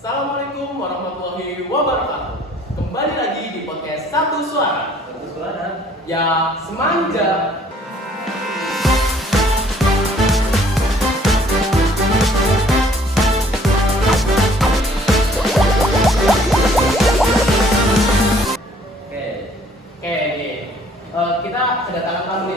Assalamualaikum warahmatullahi wabarakatuh. Kembali lagi di podcast Satu Suara. Satu suara. Ya, semanja. Oke, nih. Kita kedatangan tamu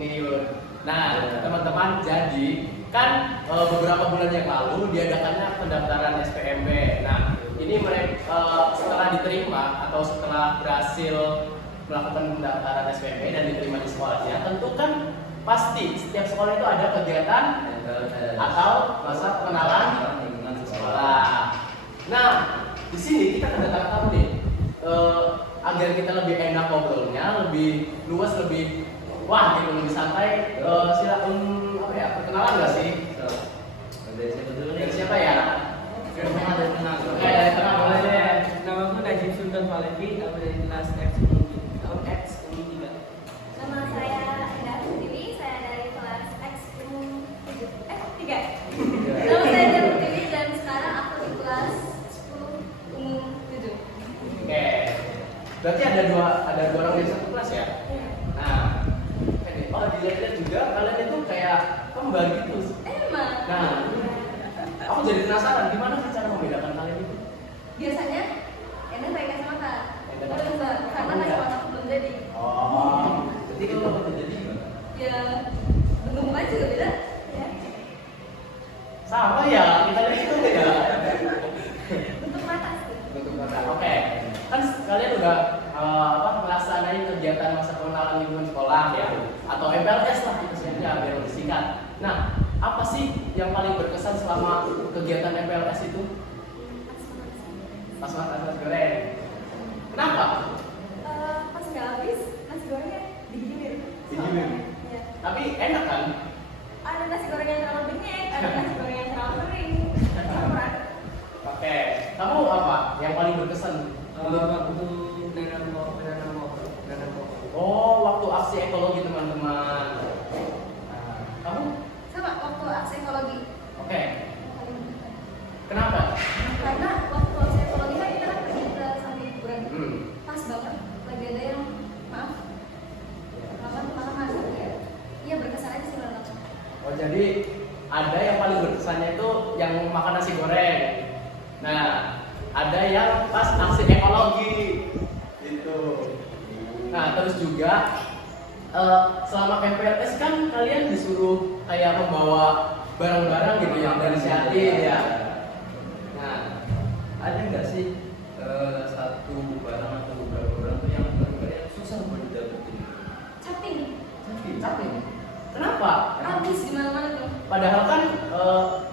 nih, Yun. Nah, teman-teman, jadi kan beberapa bulan yang lalu diadakannya pendaftaran SPMB. Nah, ini mereka setelah diterima atau setelah berhasil melakukan pendaftaran SPMB dan diterima di sekolahnya, tentu kan pasti setiap sekolah itu ada kegiatan atau masa pengenalan lingkungan sekolah. Nah, di sini kita kedatangan tamu nih, agar kita lebih enak ngobrolnya, lebih luas, lebih lebih santai. Silakan perkenalan nggak sih? Dari siapa dulu nih? Dari siapa ya? Dari tengah. Dari tengah boleh deh. Nama aku Najib Sultan Falevi, aku dari kelas X Umi 3. Nama saya Endah Putri, saya dari kelas X Umi 3. Nama saya Endah Putri dan sekarang aku di kelas 10 umum 7. Oke. Berarti ada dua orang dari satu kelas ya? Nah, dilihat-lihat juga kalian itu kayak kembar gitu. Emang? Nah, aku jadi penasaran gimana sih cara membedakan kalian itu? Biasanya Endah pakai kacamata. Endah Tapi enggak, karena kacamata aku belum jadi. Oh, Jadi kalau udah jadi gimana? Ya, bentuk mukanya juga beda. Ya. sama ya, kita lihat itu beda. Bentuk mata sih. Bentuk mata. Oke. Kan kalian udah melaksanain kegiatan masa pengenalan lingkungan sekolah ya, atau MPLS lah itu saja biar lebih singkat. Nah, apa sih yang paling berkesan selama kegiatan MPLS itu? Pas makan nasi goreng. Kenapa? Pas nggak habis, nasi gorengnya digilir. Digilir? Iya. Tapi enak kan? Ada nasi goreng yang terlalu bengek, ada nasi goreng yang terlalu kering. Campuran. Oke. Kamu apa yang paling berkesan? Waktu nanam pokok. Oh, waktu aksi ekologi teman-teman. Nah, kamu? Sama waktu aksi ekologi. Oke. Kenapa? Karena waktu aksi ekologi kan kita kan pergi ke samping kuburan. Hmm. Pas banget lagi ada yang maaf malah masuk ya. Iya berkesan aja sih menurut aku. Oh, jadi ada yang paling berkesannya itu yang makan nasi goreng. Nah, ada yang pas aksi ekologi gitu. Nah, terus juga selama MPLS kan kalian disuruh kayak membawa barang-barang gitu yang dari Siatin ya. Nah, Ada nggak sih satu barang atau beberapa barang tuh yang kalian susah buat didapetin? Caping. capek. Kenapa? Habis di mana-mana tuh. Padahal kan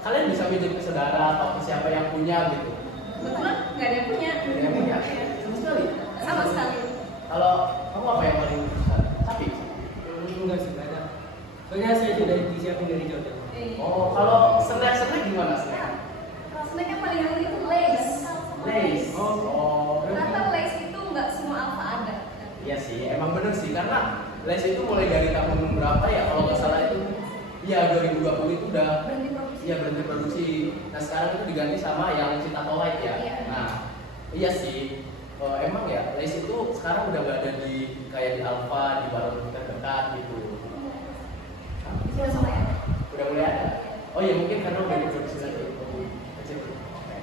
kalian bisa pinjam ke saudara atau ke siapa yang punya gitu. Kebetulan nggak ada yang punya. Ada yang punya? Sama sekali. Sama sekali. Kalau kamu apa yang paling besar? Sapi. Enggak sih, enggak ada. Soalnya saya sudah disiapin dari jauh-jauh. Oh, kalau snack gimana snack? Nah, kalau snack yang paling enak itu Lays. Lays. Oh. Ternyata Lays itu nggak semua alfa ada. Iya sih, emang bener sih karena Lays itu mulai dari tahun berapa ya? Kalau nggak salah itu, iya 2020 itu udah Berhenti produksi. iya berhenti produksi. Nah sekarang itu diganti sama yang Cita Light ya. Iya. Nah, iya sih. Emang ya Lays itu sekarang udah nggak ada di kayak di Alfa, di warung terdekat gitu. Sudah sama ya. Udah mulai ada. Oh iya mungkin karena udah diproduksi lagi kecil. Oke.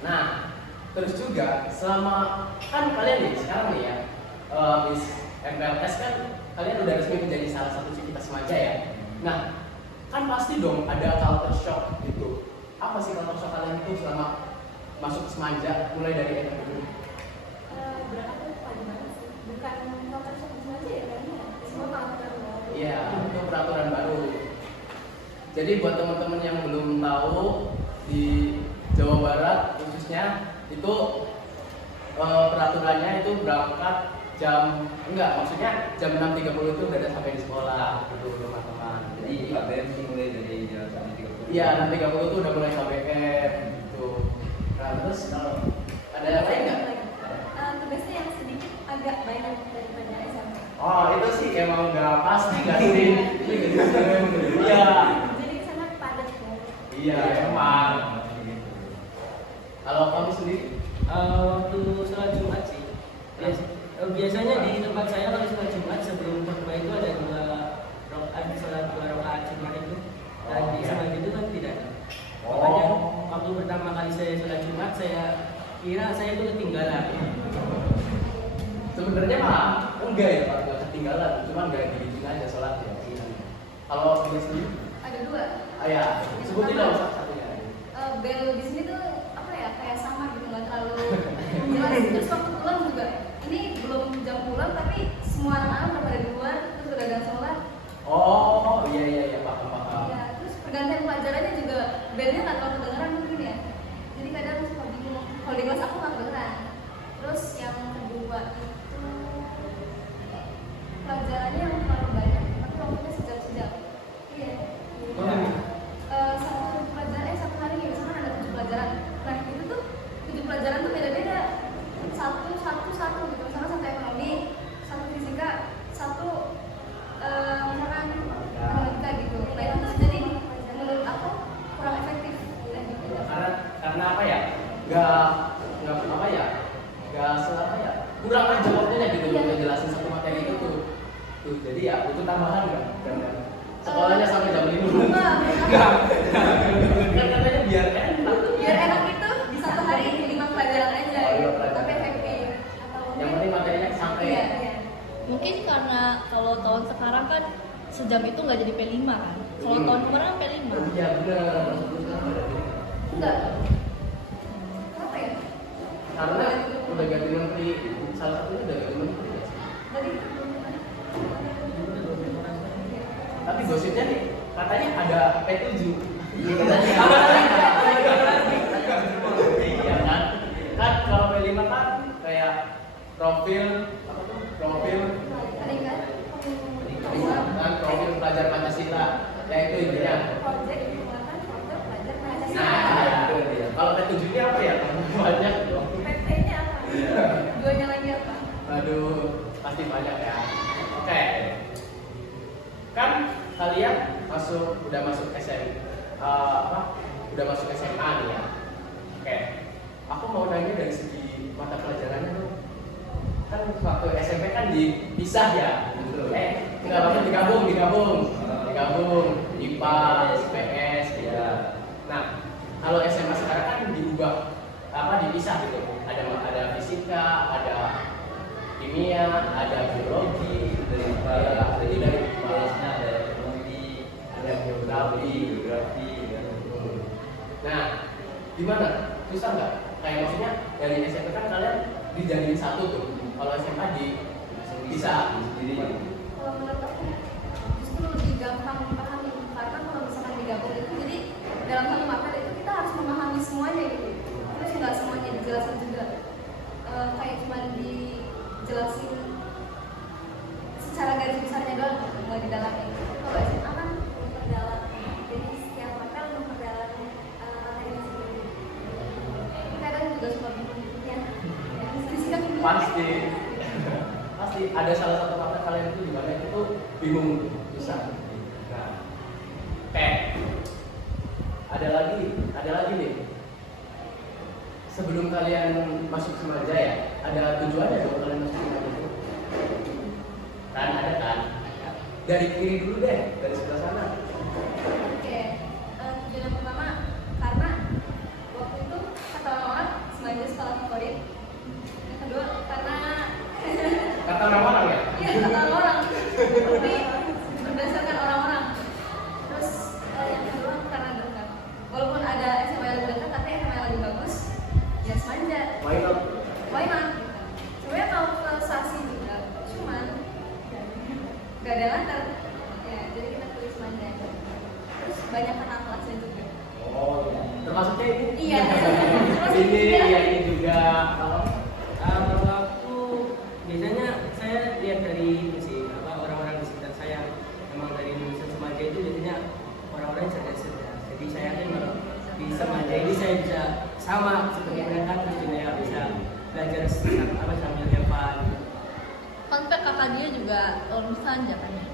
Nah, terus juga selama kan kalian nih sekarang nih ya, Miss MPLS kan kalian udah resmi menjadi salah satu civitas remaja ya. Nah, kan pasti dong ada culture shock gitu. Apa sih culture shock kalian itu selama masuk Semaja mulai dari SMP dulu? Berapa tuh pagi banget sih. Bukan motor sama aja ya kan? Semua peraturan baru. Iya, itu peraturan baru. Jadi buat teman-teman yang belum tahu di Jawa Barat khususnya itu peraturannya itu berangkat maksudnya jam 6.30 itu udah ada sampai di sekolah gitu teman-teman. Jadi KBM tuh mulai dari jam 6.30. Iya, 6.30 itu udah mulai KBM gitu. Nah, terus kalau ada yang lain nggak? Tugasnya yang sedikit agak banyak daripada SMP. Oh, itu sih emang nggak pasti nggak sih? Iya. Jadi kesana padat ya. Iya, emang. Kalau kamu sendiri? Waktu sholat Jumat sih. Biasanya di tempat saya kalau sholat Jumat sebelum khutbah itu ada 2 rakaat sholat 2 rakaat Jumat itu. Dan di sana itu kan tidak ada. Makanya waktu pertama kali saya sholat Jumat saya kira saya itu ketinggalan. Sebenarnya mah enggak ya Pak, enggak ketinggalan, cuma enggak dibikin aja sholatnya. Kalau ini sendiri? Ada 2. Ya, sebutin dong satunya. Bel di sini tuh apa ya, kayak sama gitu, nggak terlalu jelas. Terus waktu pulang juga, ini belum jam pulang tapi semua anak-anak udah pada di luar, terus udah ada sholat. Oh iya paham. Ya, terus pergantian pelajarannya juga belnya nggak terlalu kedengeran mungkin ya. Jadi kadang suka bingung. Kalau di kelas aku nggak kedengeran. Terus yang kedua itu pelajarannya yang terlalu banyak, tapi waktunya sejam-sejam. Iya. Satu hari misalkan ada 7 pelajaran. Nah itu tuh 7 pelajaran tuh beda-beda. Satu gitu. Misalkan satu ekonomi, satu fisika, satu misalkan matematika gitu. Nah itu tuh jadi menurut aku kurang efektif. Gitu. Karena apa ya? Nggak apa ya? Kurang aja waktunya gitu Iya. untuk ngejelasin satu materi itu tuh. Jadi ya butuh tambahan nggak? Sekolahnya sampai jam 5. Enggak. Kan katanya biar enak. Biar enak itu di satu hari 5 pelajaran aja, Oh, 5 gitu. pelajaran. Tapi efektif. Atau Yang penting materinya sampai. Iya. Mungkin karena kalau tahun sekarang kan sejam itu nggak jadi P5 kan. Kalau tahun kemarin kan P5. Iya benar. Maksudnya sekarang ada beda. Enggak. Kenapa ya? Karena udah ganti menteri, salah satunya udah ganti menteri. Tadi Tapi gosipnya nih, katanya ada P7. Iya kan? Kan kalau P5 kan kayak profil apa tuh? Profil kan profil pelajar Pancasila. Ya itu intinya. project penguatan program pelajar Pancasila. Nah, itu dia. Kalau P7 ini apa ya? Banyak dong. PP-nya apa? Duanya lagi apa? Aduh, pasti banyak ya. Oke. Kan kalian udah masuk udah masuk SMA nih ya. Oke. Aku mau nanya dari segi mata pelajarannya tuh. Kan waktu SMP kan dipisah ya. Enggak apa-apa digabung. IPA, IPS ya. Nah, kalau SMA sekarang kan diubah dipisah gitu. Ada fisika, ada kimia, ada biologi, dari IPA, ada ekonomi, ada geografi. kan. Nah, gimana? Susah nggak? Kayak maksudnya dari SMP kan kalian dijadiin satu tuh. Kalau SMA bisa sendiri. Kalau menurut aku justru lebih gampang dipahami karena kalau misalkan digabung itu jadi dalam satu materi itu kita harus memahami semuanya gitu. Terus nggak semuanya dijelasin juga. Kayak cuma dijelasin secara garis besarnya doang, nggak didalamin. Kalau SMA kan memperdalam, jadi setiap materi memperdalam materinya sendiri. Tapi kadang juga suka bingung ya. Fisika gimana? pasti ada salah satu mata kalian itu di mana itu tuh bingung susah. Nah, ada lagi nih. Sebelum kalian masuk Semaja ya, ada tujuannya dong kalian masuk Semaja itu. Kan ada kan? Dari kiri dulu deh, dari sebelah sana. Oke, tujuan yang pertama karena waktu itu kata orang-orang Semaja sekolah favorit. Yang kedua karena Kata orang ya? iya kata orang, tapi berdasarkan orang-orang. Terus yang kedua karena dekat. Walaupun ada SMA yang lebih dekat, tapi SMA yang lebih bagus, ya Semaja. Why not? Sebenarnya mau ke Sasi juga, cuman gak ada latar. Ya, jadi kita pilih Semaja. Terus banyak anak kelasnya juga. Oh iya. Termasuknya ini? Iya. ini juga. Kalau aku biasanya saya lihat dari orang-orang di sekitar saya, memang dari lulusan Semaja itu biasanya orang-orang yang cerdas. Jadi saya yakin kalau di Semaja ini saya bisa sama seperti mereka, terus juga ya bisa belajar sambil hebat. Fun fact kakak dia juga lulusan jangannya.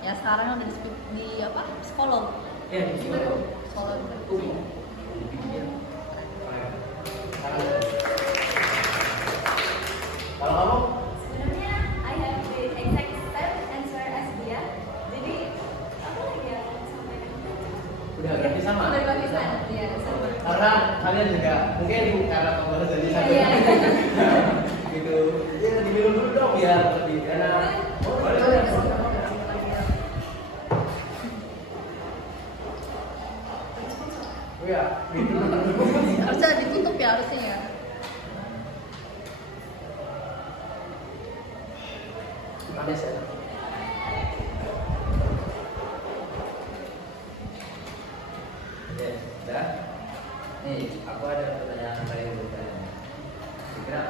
Ya sekarang udah di psikolog. Ya di sini. Psikolog. kalian juga mungkin karena kamu jadi satu Iya. gitu. Ya diminum dulu dong biar lebih enak. Oh, boleh. Oh ya, gitu. Harusnya ditutup ya harusnya ya. Manis ya. Oke, udah. Nih, aku ada pertanyaan kalian bertanya. Kira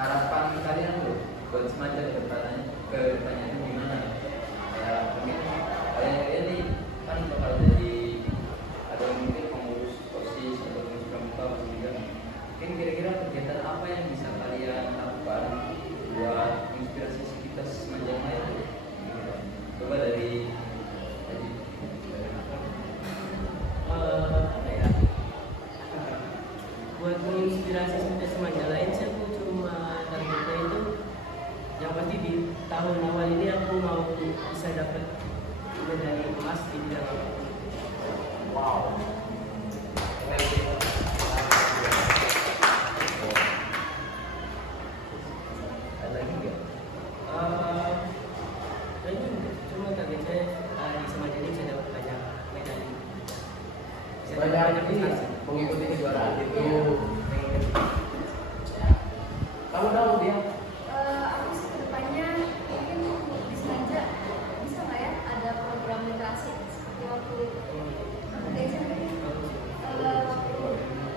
harapan kalian tuh buat semacam ke depannya itu gimana? Kayak mungkin kalian nih kan bakal jadi ada yang mungkin pengurus OSIS atau pengurus pramuka atau juga. Mungkin kira-kira kegiatan apa yang bisa kalian lakukan buat inspirasi kita semacam lain? Coba dari Apa ya, buat menginspirasi semacam lain sih aku cuma targetnya itu yang pasti di tahun awal ini aku mau bisa dapat medali emas di bidang apa. Wow. Keren sih. ada lagi nggak? Ini cuma target saya di semacam ini bisa dapat banyak medali, bisa dapat Banyak ini prestasi. mengikuti kejuaraan itu. Ya. Kamu tahu dia? Aku sih kedepannya mungkin bisa aja bisa nggak ya ada program literasi seperti waktu di SMP.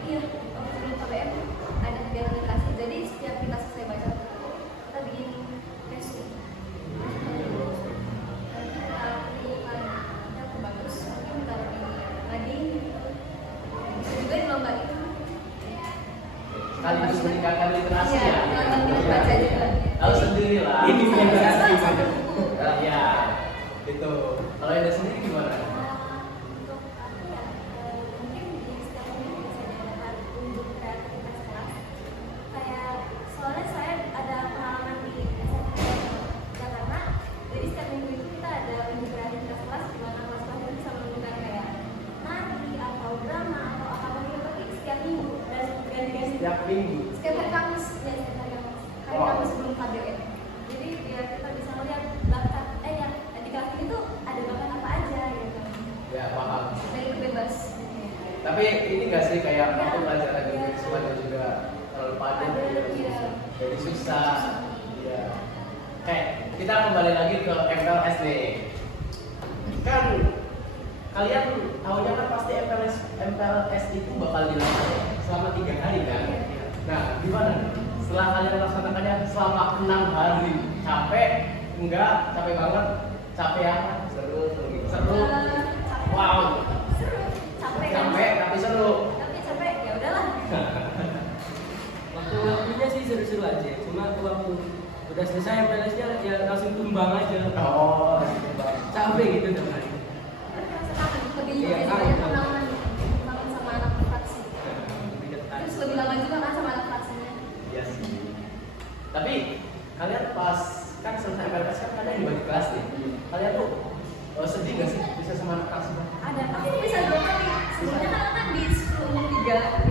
Iya, waktu di KBM ada kegiatan literasi. Jadi setiap kita selesai baca buku, kita bikin resume. Aku bagus, mungkin taruh di mading gitu. Bisa juga di lomba itu. Sekaligus meningkatkan literasi Iya, ya. meningkatkan minat baca juga. Tahu sendiri lah. Ini Bisa literasi. baca buku. Ya, itu. Kalau Enda sendiri gimana? Untuk aku ya, mungkin di setiap minggu bisa diadakan unjuk kreativitas kelas. Kayak soalnya saya ada pengalaman di SMP Jakarta, jadi setiap minggu itu kita ada unjuk kreativitas kelas di mana kelas-kelas itu bisa menunjukkan kayak nari atau drama atau apa gitu, tapi setiap minggu dan ganti-ganti. Setiap minggu. Setiap hari Kamis, ya setiap hari Kamis. Hari Wow. Kamis sebelum KBM. Jadi biar kita bisa melihat bakat, ya di kelas ini tuh ada bakat apa aja gitu. Ya, paham. Dari itu bebas. Tapi ini gak sih kayak waktu belajar lagi visual juga terlalu padat Padat, ya, iya. jadi susah. Iya. Oke, kita kembali lagi ke MPLS nih. Kan kalian tahunya kan pasti MPLS itu bakal dilakukan selama 3 hari kan? Nah, gimana? Setelah kalian melaksanakannya selama 6 hari, capek? Enggak, capek banget. Capek ya? Seru gitu. Seru. Capek. Wow. Seru. Capek. Capek tapi seru. Tapi capek, ya udahlah. Waktu-waktunya sih seru-seru aja, cuma waktu udah selesai MPLS-nya ya langsung tumbang aja. Oh, gitu Bang. Capek gitu dong hari. Tapi rasa kangen, lebih Iya, lebih kangen. banyak pengalaman kangen sama anak fraksi. Lebih dekat. Terus lebih lama juga kan sama anak fraksinya. Iya sih. Tapi kalian pas kan selesai MPLS kan kalian dibagi kelas nih. Kalian tuh sedih gak sih bisa sama anak kelas? Ada, aku bisa 2 kali. Sebelumnya kan di 10-3.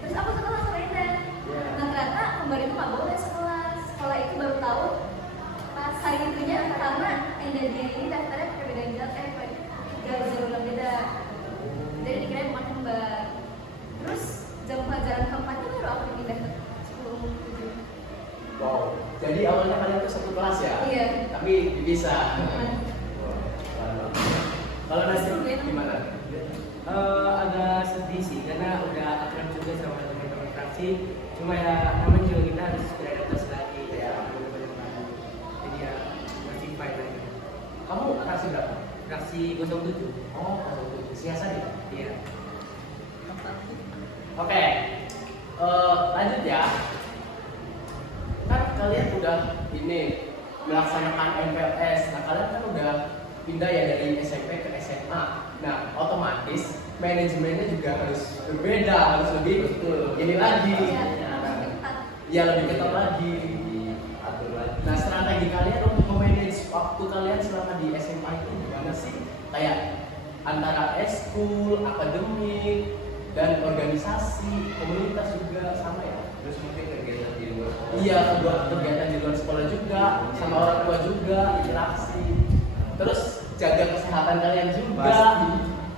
Terus aku sekolah sama Indah. Iya. Nah ternyata kemarin itu nggak boleh sekelas. Sekolah itu baru tahu pas hari itunya karena Indah dia ini daftarnya pakai beda jalur beda. Jadi dikira bukan kembar. Terus jam pelajaran keempatnya baru aku pindah ke 10-7. Wow. Jadi awalnya kalian tuh satu kelas ya? Iya. Tapi dipisah. Wow. Kalau Nasib gimana? Agak sedih sih karena udah akrab juga sama teman-teman fraksi. Cuma ya namanya juga kita harus beradaptasi lagi ya. Bener-bener. Jadi ya masih fine lagi. Kamu fraksi berapa? Fraksi 07. Oh, siasa ya? Iya. Oke, lanjut ya. Kan kalian udah ini melaksanakan MPLS. Nah kalian kan udah pindah ya dari SMP ke SMA. Nah otomatis manajemennya juga harus berbeda, harus lebih ini lagi. Iya, Nah, lebih ketat. ya lebih ketat lagi. Diatur lagi. Nah strategi kalian untuk memanage waktu kalian selama di SMA itu gimana sih? Kayak antara eskul, akademik, dan organisasi komunitas juga sama ya. Terus mungkin kegiatan di luar sekolah. Iya, buat kegiatan di luar sekolah juga, sama orang tua juga, interaksi. Terus jaga kesehatan kalian juga. Pasti.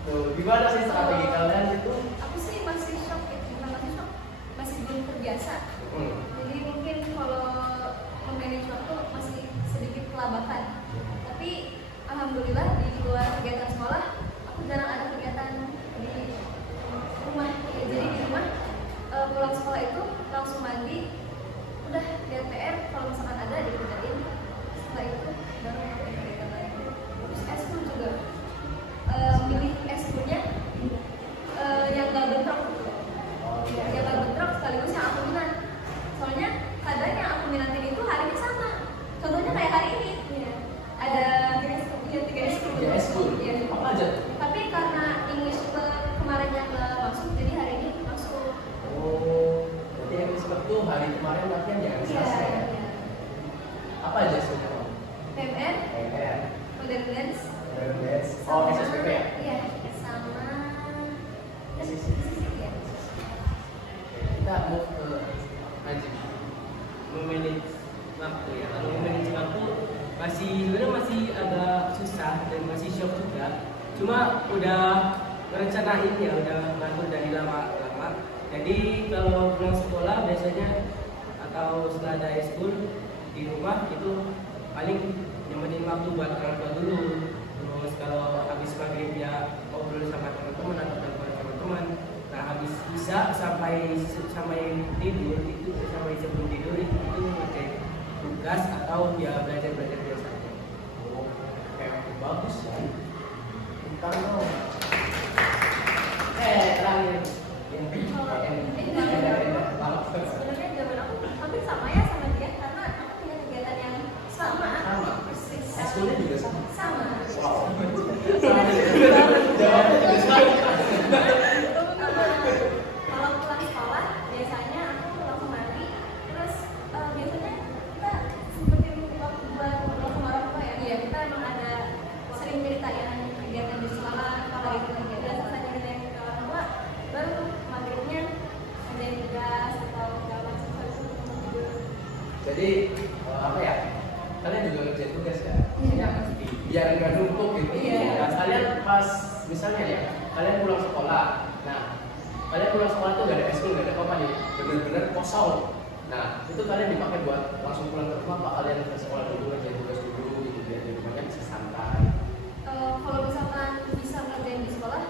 Tuh, gimana sih strategi kalian itu? Aku sih masih shock ya, bukan masih shock, masih belum terbiasa. Jadi mungkin kalau memanage waktu masih sedikit kelabakan. Tapi alhamdulillah di luar kegiatan sekolah, aku jarang ada kegiatan di rumah. Ya, jadi di rumah pulang sekolah itu langsung mandi, udah lihat PR, kalau misalkan ada dikerjain. Setelah itu baru ada kegiatan lain. Terus eskul juga, milih eskulnya yang gak bentrok gitu. Yang gak bentrok sekaligus yang aku minat. Soalnya kadang yang aku minatin itu harinya sama. Contohnya kayak hari ini, ya. Ada 3 eskul. Ya, eskul. Iya. Apa aja tuh? Tapi karena English kemarin yang gak masuk, jadi hari ini masuk. Oh, berarti yang disebut tuh hari kemarin latihan ya, Iya. selesai ya? Apa aja sebenarnya? PMR, PR, modern dance. oh SSPP ya? Iya, sama SSC. ya. Kita mau ke Najib. Memanage waktu ya. Kalau memanage waktu masih sebenarnya masih agak susah dan masih shock juga. Cuma udah merencanain ya, udah ngatur dari lama-lama. Jadi kalau pulang sekolah biasanya atau setelah ada eskul di rumah itu paling nyempetin waktu buat orang tua dulu. Terus kalau habis maghrib ya ngobrol sama teman-teman atau telepon teman-teman. Nah habis bisa sampai tidur itu sampai sebelum tidur itu ngerjain tugas atau ya belajar biasa. Oh, bagus ya. Bukan dong. Terakhir. Sebenarnya jawaban aku hampir sama ya sama dia karena aku punya kegiatan yang sama. Persis. Eskulnya juga sama. Sama. Wow. Jawabnya juga sama. Kalau pulang sekolah biasanya aku langsung mandi, terus biasanya kita sempetin waktu buat ngobrol sama orang tua ya. Iya, kita emang ada sering ceritain kegiatan di sekolah, kalau itu kegiatan selesai ceritain ke orang tua, baru maghribnya ngerjain tugas atau jalan sesuatu untuk tidur. Jadi apa ya? Kalian juga ngerjain tugas ya? Iya. Biar nggak numpuk gitu. Iya. Nah, kalian pas misalnya ya, kalian pulang sekolah. Nah, kalian pulang sekolah tuh gak ada eskul, gak ada apa nih, bener-bener kosong. Nah, itu kalian dipakai buat langsung pulang ke rumah, apa kalian ke sekolah dulu ngerjain tugas dulu gitu biar di rumahnya bisa santai. Kalau misalkan bisa ngerjain di sekolah,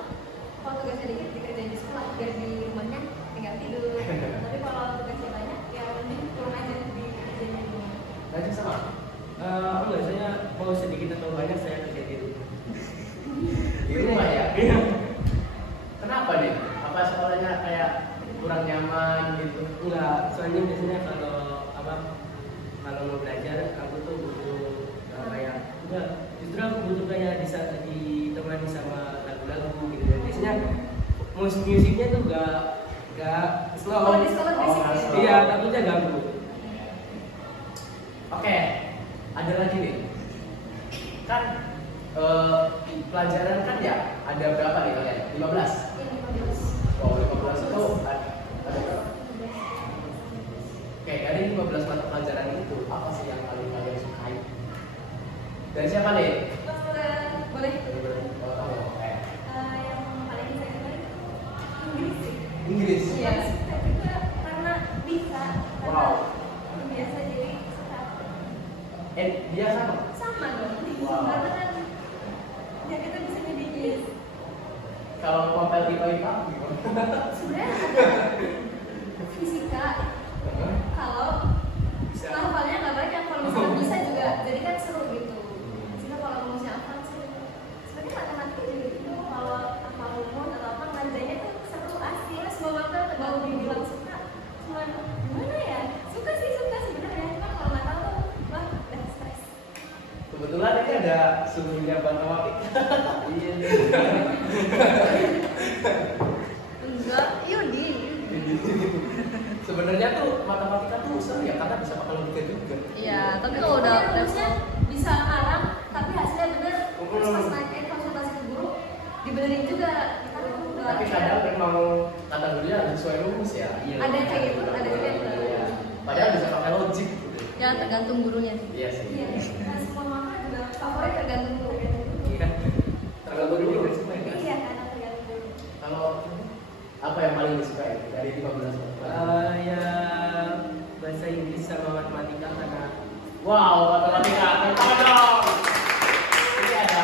kalau tugasnya dikit dikerjain di sekolah, biar di rumahnya tinggal tidur. Tapi kalau tugasnya banyak, ya mending pulang aja dikerjain di rumah. Najib sama? Enggak, saya mau sedikit atau banyak saya kerja di rumah. Di rumah ya? Iya. Kenapa nih? Apa sekolahnya kayak kurang nyaman gitu? Enggak, soalnya biasanya kalau mau belajar aku tuh butuh justru aku butuh kayak ditemani sama lagu-lagu gitu. Dan biasanya musiknya tuh gak slow. Kalau di sekolah berisik ya? slow. Iya, takutnya ganggu. Oke, ada lagi nih. Kan pelajaran kan ya ada berapa nih kalian? 15? Ini 15. Wow, 15 itu ada berapa? Oke, dari 15 mata pelajaran itu apa sih yang paling kalian sukai? Dari siapa nih? Boleh. Kalau kamu, oke. Yang paling saya suka itu Inggris sih. Inggris. Iya. Suka juga karena bisa. Wow. Karena biasa jadi suka. Dia sama? Sama dong. Wow. Karena kan ya kita bisa jadi yes. Kalau kompel di IPA gimana? Sebenarnya fisika kalau Bisa. hafalnya nggak banyak, kalau misalnya bisa juga jadi kan seru gitu. Fisika kalau rumusnya apa seru. Sebenarnya matematika juga gitu. Kalau hafal rumus atau apa ngerjainnya tuh seru asli. Semua banget mau dibilang suka. Cuman gimana ya? Suka sih suka sebenarnya. Cuma kalau nggak tahu tuh wah udah stres. Kebetulan ini ada suhunya matematik. Iya. Enggak, Yudi. Sebenarnya tuh matematika tuh seru ya karena bisa pakai logika juga. Iya, tapi kalau udah rumusnya bisa ngarang tapi hasilnya bener. Terus pas naik konsultasi ke guru dibenerin juga. Karena udah Tapi kadang memang kata gurunya harus sesuai rumus ya. Iya. Ada kayak gitu, ada juga yang Iya. Padahal bisa pakai logik. Ya tergantung gurunya sih. Iya sih. Iya, nah, semua mama juga favorit tergantung guru. Iya. Tergantung Guru guru. juga semua ya kan? Iya, karena tergantung guru. Kalau apa yang paling disukai dari 15 pelajaran? Ya bahasa Inggris sama matematika karena Wow, matematika, tepuk dong. Ini ada,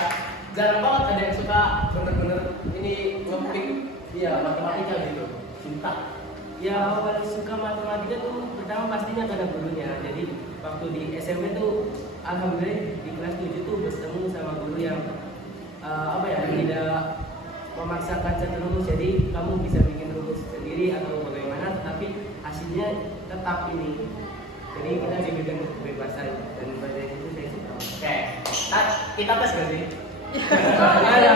jarang banget ada yang suka bener-bener ini ngepick, iya matematika gitu, cinta. ya awal suka matematika tuh pertama pastinya karena gurunya. Jadi waktu di SMP tuh alhamdulillah di kelas 7 tuh bertemu sama guru yang tidak memaksakan satu rumus, jadi kamu bisa bikin rumus sendiri atau bagaimana, tapi hasilnya tetap ini. Jadi kita diberikan kebebasan dan pada itu saya suka. Oke, nah, kita tes gak sih? Enggak ada.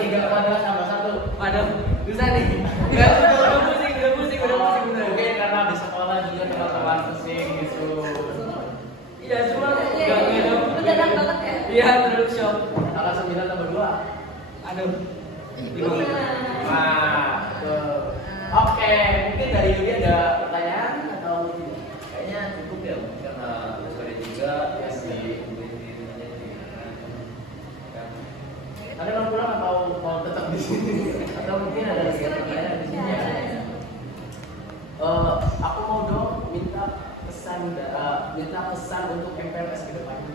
Tiga kuadrat sama satu. Waduh, susah nih. Udah pusing. Mungkin karena di sekolah juga teman-teman pusing gitu. Iya, cuma Iya, mendadak banget ya. Iya, terus shock. Angka 9 tambah 2. Aduh. Nah, tuh. Oke, mungkin dari Yudi ada pertanyaan atau Kayaknya cukup ya, karena sore juga Ya sih. Kan. ada yang pulang atau mau tetap di sini? Atau mungkin ada kegiatan lain di sini ya. Aku mau dong minta pesan untuk MPLS ke depannya.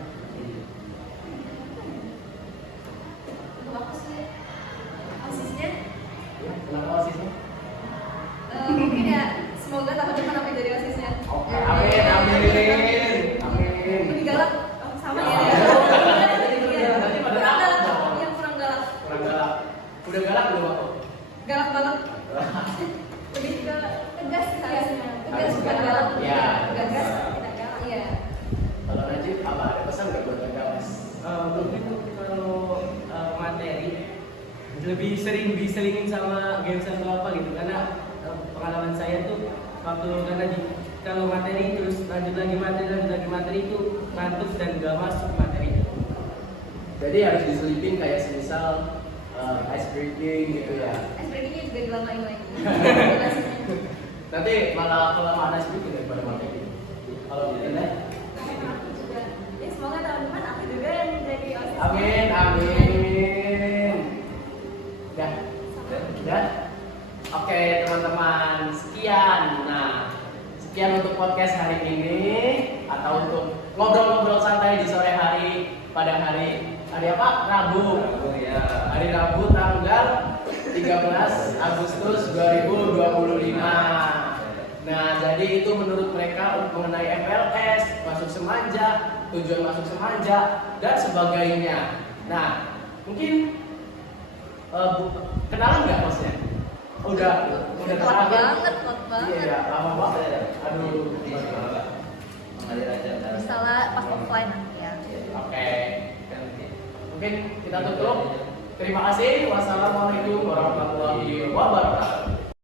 Untuk aku sih, OSISnya, Kenapa OSISnya? mungkin ya semoga tahun depan aku jadi OSISnya. Oke, amin. Lebih galak, sama ya. Nanti pada Kurang takut galak, dong. yang kurang galak. Kurang galak. Udah galak belum aku? Galak banget. Lebih ke tegas sih harusnya. Tegas bukan galak. Iya. Tegas, tidak galak. Iya. Kalau Najib apa ada pesan nggak buat MPLS? Mungkin kalau materi lebih sering diselingin sama games atau apa gitu, karena pengalaman saya tuh kalau materi terus lanjut lagi materi itu ngantuk dan gak masuk materi. Jadi harus diselipin kayak semisal ice breaking gitu ya. Es breakingnya juga dilamain lagi. Nanti malah kelamaan ice breaking daripada materi. Kalau tidak, Aku juga. Ya semoga tahun depan aku juga yang jadi OSIS. amin. Udah? Oke teman-teman, sekian. Nah, sekian untuk podcast hari ini atau untuk ngobrol-ngobrol santai di sore hari pada hari apa? Rabu. Oh ya. Hari Rabu tanggal 13 Agustus 2025. Nah, jadi itu menurut mereka mengenai MPLS, masuk Semanja, tujuan masuk Semanja dan sebagainya. Nah, mungkin kenalan nggak bosnya? Udah Kuat kenalan banget, kuat banget. Iya, lama banget ya. Aduh. Mengalir aja. Bisa lah pas offline nanti ya. Oke. Mungkin kita tutup. Terima kasih. Wassalamualaikum warahmatullahi wabarakatuh.